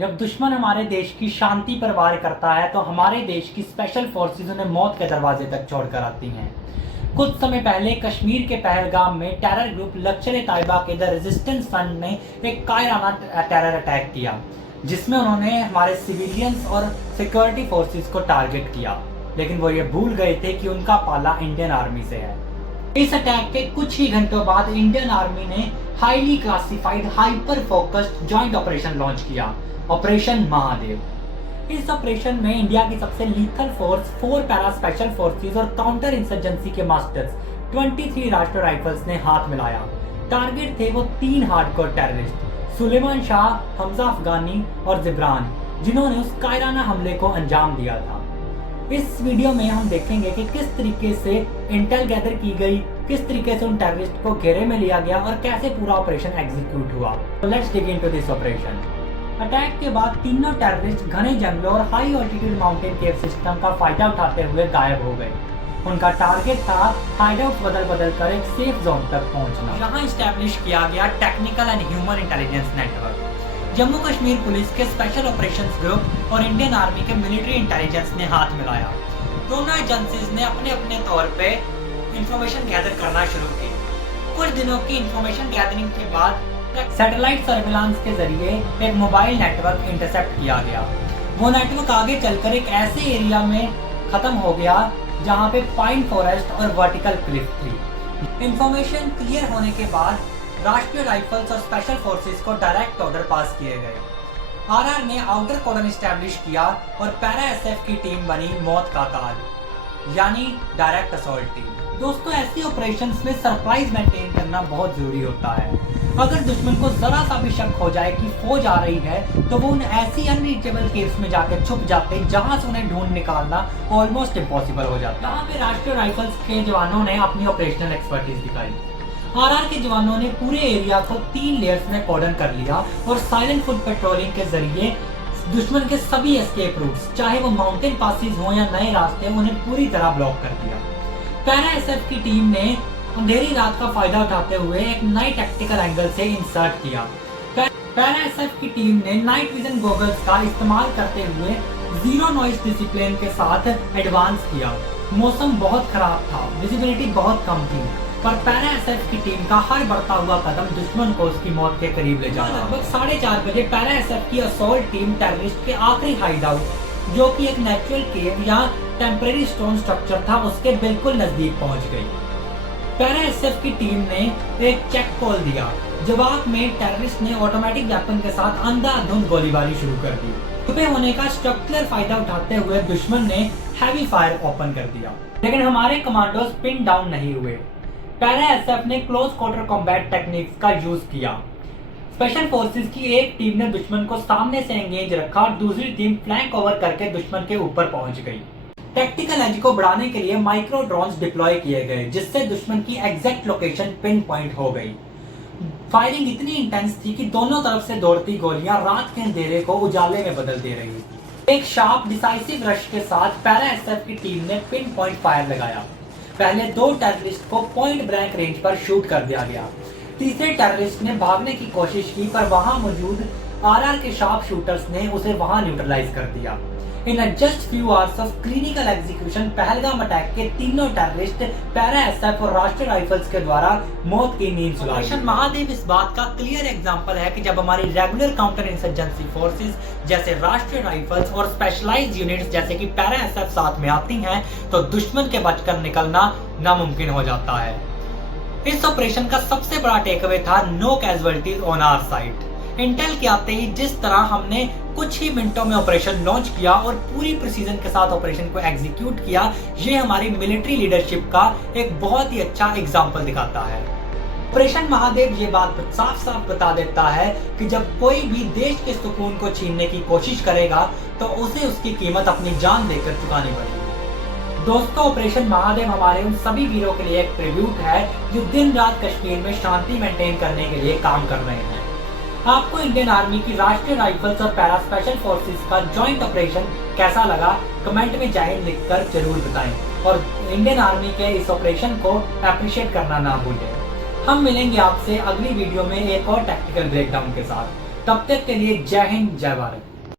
जब दुश्मन हमारे देश की शांति पर वार करता है तो हमारे देश की स्पेशल फोर्सेज उन्हें मौत के दरवाजे तक छोड़कर आती हैं। कुछ समय पहले कश्मीर के पहलगाम में टेरर ग्रुप लश्कर-ए-तैयबा के द रेजिस्टेंस फ्रंट ने एक कायराना टेरर अटैक किया, जिसमें उन्होंने हमारे सिविलियंस और सिक्योरिटी फोर्सेज को टारगेट किया, लेकिन वो ये भूल गए थे कि उनका पाला इंडियन आर्मी से है। इस अटैक के कुछ ही घंटों बाद इंडियन आर्मी ने highly classified hyper focused joint operation launch किया, ऑपरेशन महादेव। इस ऑपरेशन में इंडिया की सबसे lethal force 4 para special forces और काउंटर इंसर्जेंसी के मास्टर्स 23 राष्ट्रीय राइफल्स ने हाथ मिलाया। टारगेट थे वो 3 हार्डकोर टेररिस्ट, सुलेमान शाह, हमजा अफगानी और जिब्रान, जिन्होंने उस कायराना हमले को अंजाम दिया था। इस वीडियो में हम देखेंगे कि किस तरीके से इंटेल गैदर की गई, किस तरीके से उन टेररिस्ट को घेरे में लिया गया और कैसे पूरा ऑपरेशन एग्जीक्यूट हुआ। Let's dig into this operation. Attack के बाद तीनों टेररिस्ट घने जंगलों और हाई ऑल्टीट्यूड माउंटेन केव सिस्टम का फायदा उठाते हुए गायब हो गए। उनका टारगेट था हाइडआउट बदल कर एक सेफ जोन तक पहुंचना, जहां एस्टैब्लिश किया गया technical and human intelligence network. Jammu Kashmir police के स्पेशल ऑपरेशंस ग्रुप और इंडियन आर्मी के मिलिट्री इंटेलिजेंस ने हाथ मिलाया। दोनों एजेंसीज ने अपने अपने तौर पे इंफॉर्मेशन गैदर करना शुरू की। कुछ दिनों की इंफॉर्मेशन गैदरिंग के बाद सैटेलाइट सर्विलांस के जरिए एक मोबाइल नेटवर्क इंटरसेप्ट किया गया। वो नेटवर्क आगे चलकर एक ऐसे एरिया में खत्म हो गया जहां पे पाइन फॉरेस्ट और वर्टिकल क्लिफ थी। इंफॉर्मेशन क्लियर होने के बाद राष्ट्रीय राइफल्स और स्पेशल फोर्सेस को डायरेक्ट ऑर्डर पास किए गए। आरआर ने आउटर कॉर्डन एस्टैब्लिश किया और पैरा एसएफ की टीम बनी मौत का काल, यानी डायरेक्ट असॉल्ट टीम। दोस्तों, ऐसी ऑपरेशंस में सरप्राइज मेंटेन करना बहुत जरूरी होता है। अगर दुश्मन को जरा सा भी शक हो जाए कि फौज आ रही है तो वो उन ऐसी अनरीचेबल केव्स में जाकर छुप जाते जहां से उन्हें ढूंढ निकालना ऑलमोस्ट इम्पॉसिबल हो जाता है। यहाँ पे राष्ट्रीय राइफल्स के जवानों ने अपनी ऑपरेशनल एक्सपर्टीज दिखाई। आरआर के जवानों ने पूरे एरिया को 3 लेयर्स में कॉर्डन कर लिया और साइलेंट फुट पेट्रोलिंग के जरिए दुश्मन के सभी एस्केप रूट्स, चाहे वो माउंटेन पासेस हो या नए रास्ते, उन्हें पूरी तरह ब्लॉक कर दिया। पैरा एसएफ की टीम ने अंधेरी रात का फायदा उठाते हुए एक नई टैक्टिकल एंगल से इंसर्ट किया। पैरा एसएफ की टीम ने नाइट विजन गॉगल्स का इस्तेमाल करते हुए जीरो नॉइस डिसिप्लिन के साथ एडवांस किया। मौसम बहुत खराब था, विजिबिलिटी बहुत कम थी, पर पैरा एसएफ की टीम का हर बढ़ता हुआ कदम दुश्मन को उसकी मौत के करीब ले जाता। लगभग 4:30 बजे पैरा एसएफ की असॉल्ट टीम टेररिस्ट के आखिरी हाइडआउट, जो कि एक नेचुरल केव या टेम्परेरी स्टोन स्ट्रक्चर था, उसके बिल्कुल नजदीक पहुंच गई। पैरा एसएफ की टीम ने एक चेक कॉल दिया। जवाब में टेररिस्ट ने ऑटोमेटिक वेपन के साथ अंधाधुंध गोलीबारी शुरू कर दी। छुपे होने का स्ट्रक्चरल फायदा उठाते हुए दुश्मन ने हैवी फायर ओपन कर दिया, लेकिन हमारे कमांडोज पिन डाउन नहीं हुए। पैरा एसएफ ने क्लोज क्वार्टर कॉम्बैट टेक्निक्स का यूज किया। स्पेशल फोर्सेस की एक टीम ने दुश्मन को सामने से एंगेज रखा और दूसरी टीम फ्लैंक कवर करके दुश्मन के ऊपर पहुंच गई। टैक्टिकल एज को बढ़ाने के लिए माइक्रो ड्रोन्स डिप्लॉय किए गए, जिससे दुश्मन की एग्जैक्ट लोकेशन पिन पॉइंट हो गई। फायरिंग इतनी इंटेंस थी कि दोनों तरफ से दौड़ती गोलियां रात के अंधेरे को उजाले में बदल दे रही थी। एक शार्प डिसाइसिव रश के साथ पैरा एसएफ की टीम ने पिन पॉइंट फायर लगाया। पहले 2 टेररिस्ट को पॉइंट ब्लैंक रेंज पर शूट कर दिया गया। तीसरे टेररिस्ट ने भागने की कोशिश की, पर वहां मौजूद आरआर के शार्प शूटर्स ने उसे वहां न्यूट्रलाइज कर दिया। In just few hours of clinical execution, Pahalgam attack के तीनों टेररिस्ट पैरा एसएफ और राष्ट्रीय राइफल्स के द्वारा मौत की नींद सुलाई। ऑपरेशन महादेव इस बात का क्लियर एग्जांपल है कि जब हमारी रेगुलर काउंटर इंसर्जेंसी फोर्सेस जैसे राष्ट्रीय राइफल्स और स्पेशलाइज्ड यूनिट्स जैसे कि पैरा एसएफ साथ में आती हैं तो दुश्मन के बचकर निकलना नामुमकिन हो जाता है। इस ऑपरेशन का सबसे बड़ा टेकअवे था no casualties on our side. Intel के आते ही जिस तरह हमने कुछ ही मिनटों में ऑपरेशन लॉन्च किया और पूरी प्रिसीजन के साथ ऑपरेशन को एग्जीक्यूट किया, ये हमारी मिलिट्री लीडरशिप का एक बहुत ही अच्छा एग्जाम्पल दिखाता है। ऑपरेशन महादेव ये बात साफ साफ बता देता है कि जब कोई भी देश के सुकून को छीनने की कोशिश करेगा तो उसे उसकी कीमत अपनी जान देकर चुकानी पड़ेगी। दोस्तों, ऑपरेशन महादेव हमारे उन सभी वीरों के लिए एक ट्रिब्यूट है जो दिन रात कश्मीर में शांति मेंटेन करने के लिए काम कर रहे हैं। आपको इंडियन आर्मी की राष्ट्रीय राइफल्स और पैरा स्पेशल फोर्सेस का जॉइंट ऑपरेशन कैसा लगा, कमेंट में जय हिंद लिखकर जरूर बताएं और इंडियन आर्मी के इस ऑपरेशन को अप्रिशिएट करना ना भूलें। हम मिलेंगे आपसे अगली वीडियो में एक और टैक्टिकल ब्रेकडाउन के साथ। तब तक के लिए जय हिंद, जय भारत।